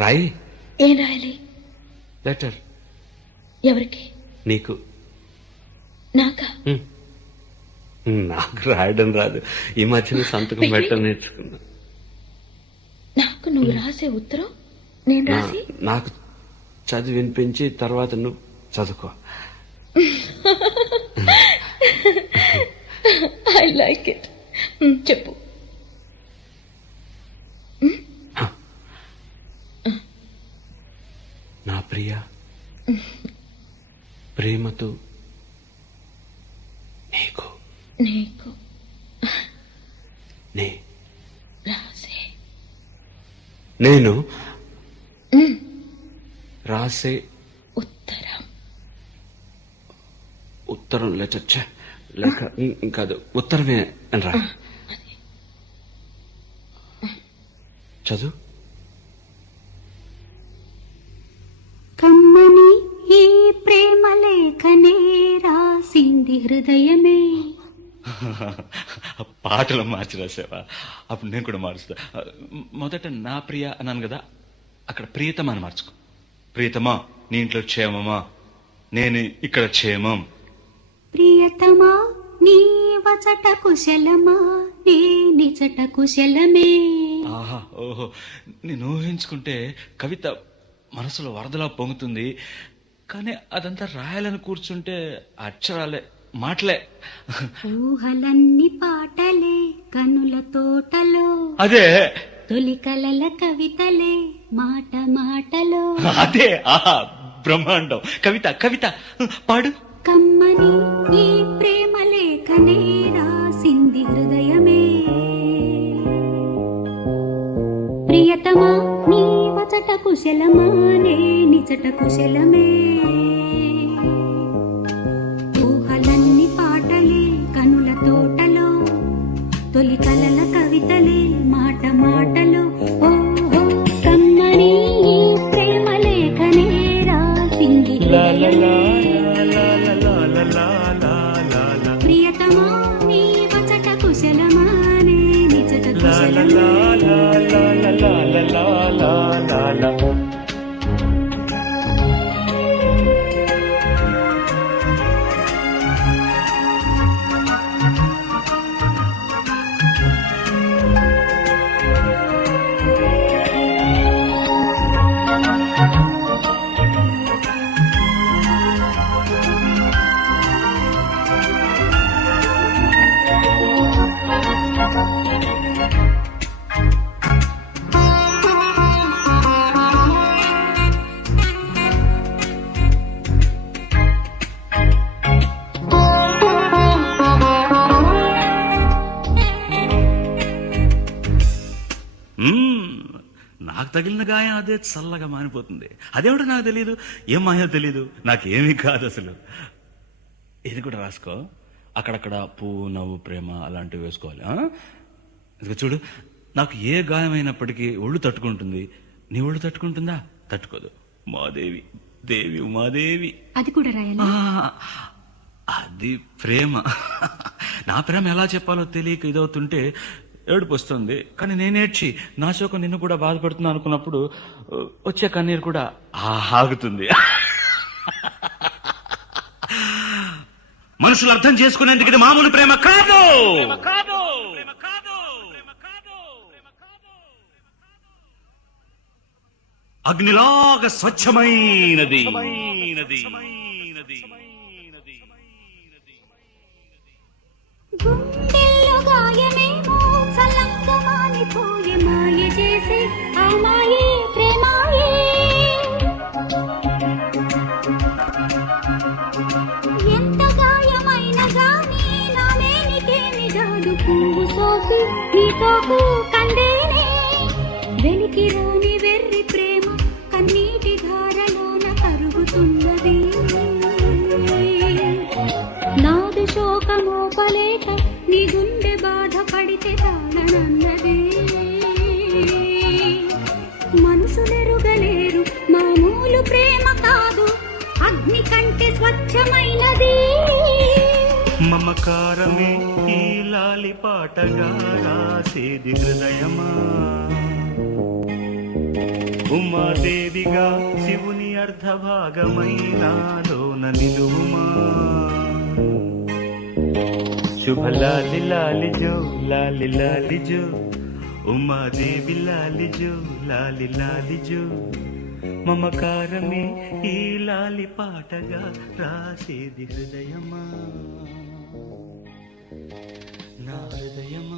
రాయి. ఏం రాయాలి? లెటర్. ఎవరికి? నీకు. నాకా? నాకు రాయడం రాదు. ఈ మధ్యన సంతకం పెట్టడం నేర్చుకున్నా. నాకు నువ్వు రాసే ఉత్తరం నేను రాసి నాకు చదివి వినిపించి తర్వాత నువ్వు చదువుకో. I like it. చెప్పు. నా ప్రియ, ప్రేమతో నీకు నీకు నే రాసే నేను రాసే ఉత్తరం. ఉత్తరం లెటర్ లెటర్ కాదు, ఉత్తరమే అని రా. చదువు. కమ్మని ఈ ప్రేమ లేఖనే రాసింది హృదయమే. పాటలు మార్చి రాసావా? అప్పుడు నేను కూడా మారుస్తా. మొదట నా ప్రియ అన్నాను కదా, అక్కడ ప్రియతమా అని మార్చుకో. ప్రియతమా, నీ ఇంట్లో క్షేమమా, నేను ఇక్కడ క్షేమం. ప్రియతమా, నీ వచట కుశలమా, నే నిజట కుశలమే. ఆహా, ఓహో, నేను ఊహించుకుంటే కవిత మనసులో వరదలా పొంగుతుంది. కానీ అదంతా రాయాలని కూర్చుంటే అక్షరాలే, మాటలే. ఊహలన్నీ పాటలే కనుల తోటలో, అదే తొలి కలల కవితలే మాట మాటలో. అదే, ఆహా, బ్రహ్మాండం. కవిత కవిత పాడు. కమ్మని ఈ ప్రేమ లేఖనే రాసింది హృదయమే. ప్రియతమా, నీ వచట కుశలమా, నే నిజట కుశలమే. ఊహలన్నీ పాటలే కనుల తోటలో, తొలి కలల కవితలే మాట మాటలో. ఓహో, కమ్మని ఈ ప్రేమ లేఖనే రాసింది హృదయమే. ప్రియతమా, నీ వచట కుశలమా, నే నిజట కుశలమే. నాకు తగిలిన గాయం అదే చల్లగా మానిపోతుంది. అదేమిటో నాకు తెలియదు, ఏం మాయో తెలియదు, నాకేమీ కాదు అసలు. ఇది కూడా రాసుకో. అక్కడక్కడ పువ్వు, నవ్వు, ప్రేమ అలాంటివి వేసుకోవాలి. ఇదిగో చూడు, నాకు ఏ గాయమైనప్పటికీ ఒళ్ళు తట్టుకుంటుంది. నీ ఒళ్ళు తట్టుకుంటుందా? తట్టుకోదు. మాదేవి, దేవి ఉమాదేవి. అది కూడా రాయాలి. అది ప్రేమ. నా ప్రేమ ఎలా చెప్పాలో తెలియక ఇదవుతుంటే ఏడుపు వస్తుంది. కానీ నేనేడ్చి నా శోకం నిన్ను కూడా బాధపడుతున్నా అనుకున్నప్పుడు వచ్చే కన్నీరు కూడా ఆగుతుంది. మనుషులు అర్థం చేసుకునేందుకు ఇది మామూలు ప్రేమ కాదు. అగ్నిలాగా స్వచ్ఛమైనది. గుండెల్లో గాయమేమో చల్లంగా మానిపోయే, మాయ చేసే ఆ మాయే ప్రేమాయే. ఎంత గాయమైన గానీ నా మేనికేమి కాదు, పువ్వు సోకి నీతోకు కందేనే. వెలికి రాని వెర్రి ప్రేమ కన్నీటి ధారలోన కరుగుతున్నది. నాదు శోకమోపలేక నీ గుండె బాధపడితే తాళనన్నదే. మనసులెరుగలేరు మామూలు ప్రేమ కాదు, అగ్ని కంటే స్వచ్ఛమైనది. మమకారమే ఈ లాలి పాటగా రాసేది హృదయమా. ఉమాదేవిగా శివుని అర్ధభాగమైనాలోన నిలువుమా శుభ లాలి లాలిజో లాలి లాలిజో ఉమాదేవి లాలిజో లాలి లాలిజో మమకారమే ఈ లాలి పాటగా రాసేది హృదయమా నా హృదయమా